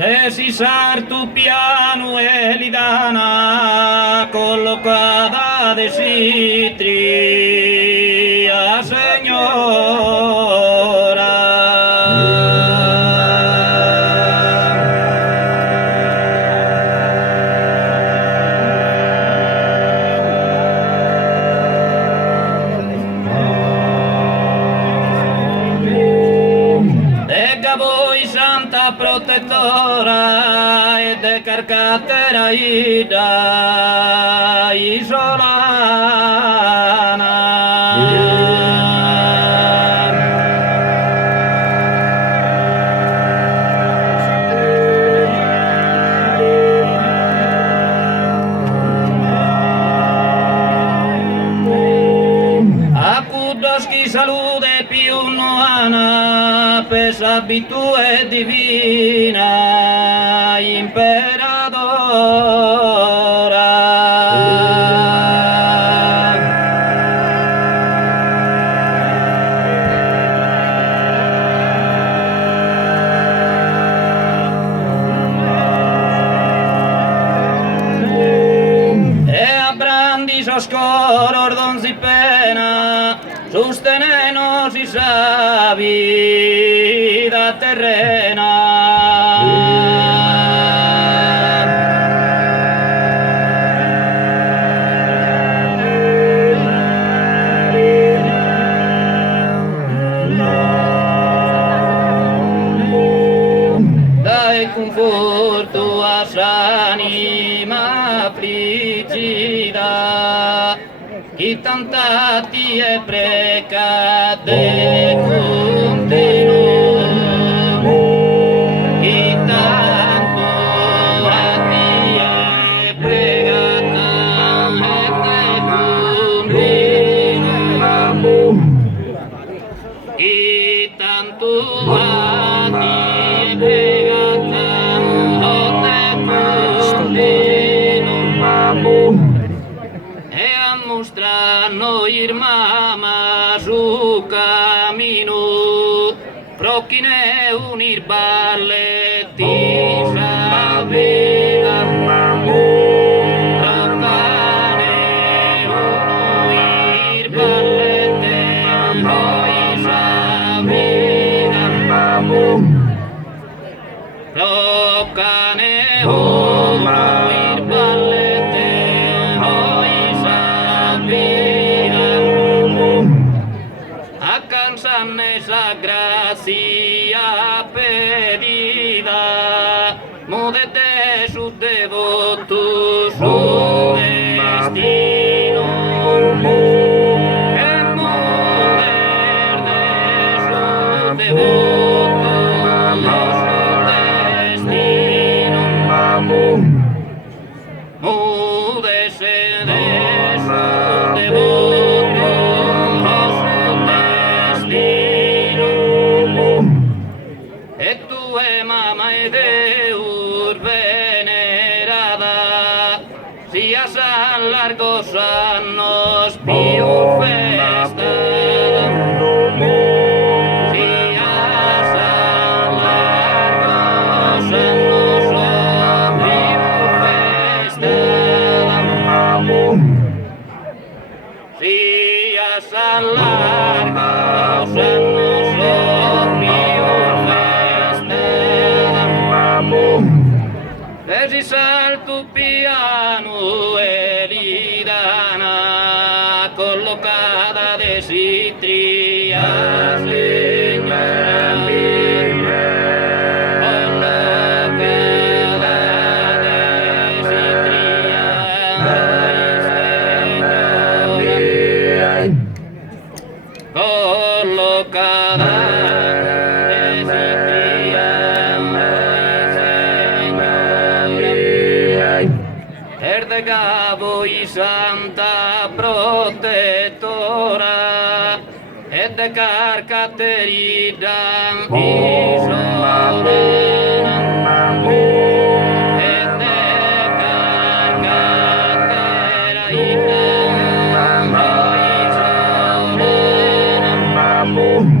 Se si sartu piano e li dana collocata de sitria, voi santa protettora e de carcatera ida isolana. Doski salute più noana, pesa abitue divina, imperadora. E a brandi soscoror donzi pena, sostenenos esa vida terrena. Dai conforto a s'anima affliggida, chi tanta ti è precate continuo, chi tanto a ti è pregata e te continuo, chi tanto a ti è pregata o te continuo. Mostrarnos ir mama su camino, proquine unir balletisa vida, procane unir ballete noisa vida, procane unir ballete esa gracia pedida, módete sus devotos su destino, en moder de sus devotos su destino, múdese de sus devotos su destino. E tu e mamma e Deur venerada, sias a largos annos più festada, sias a largos annos più festada, sias a largos annos si salto piano e lidana collocata de sitria, señora collocata de sitria, señora collocata voi santa protettora et de carcaterida isolana, et de carcaterida isolana.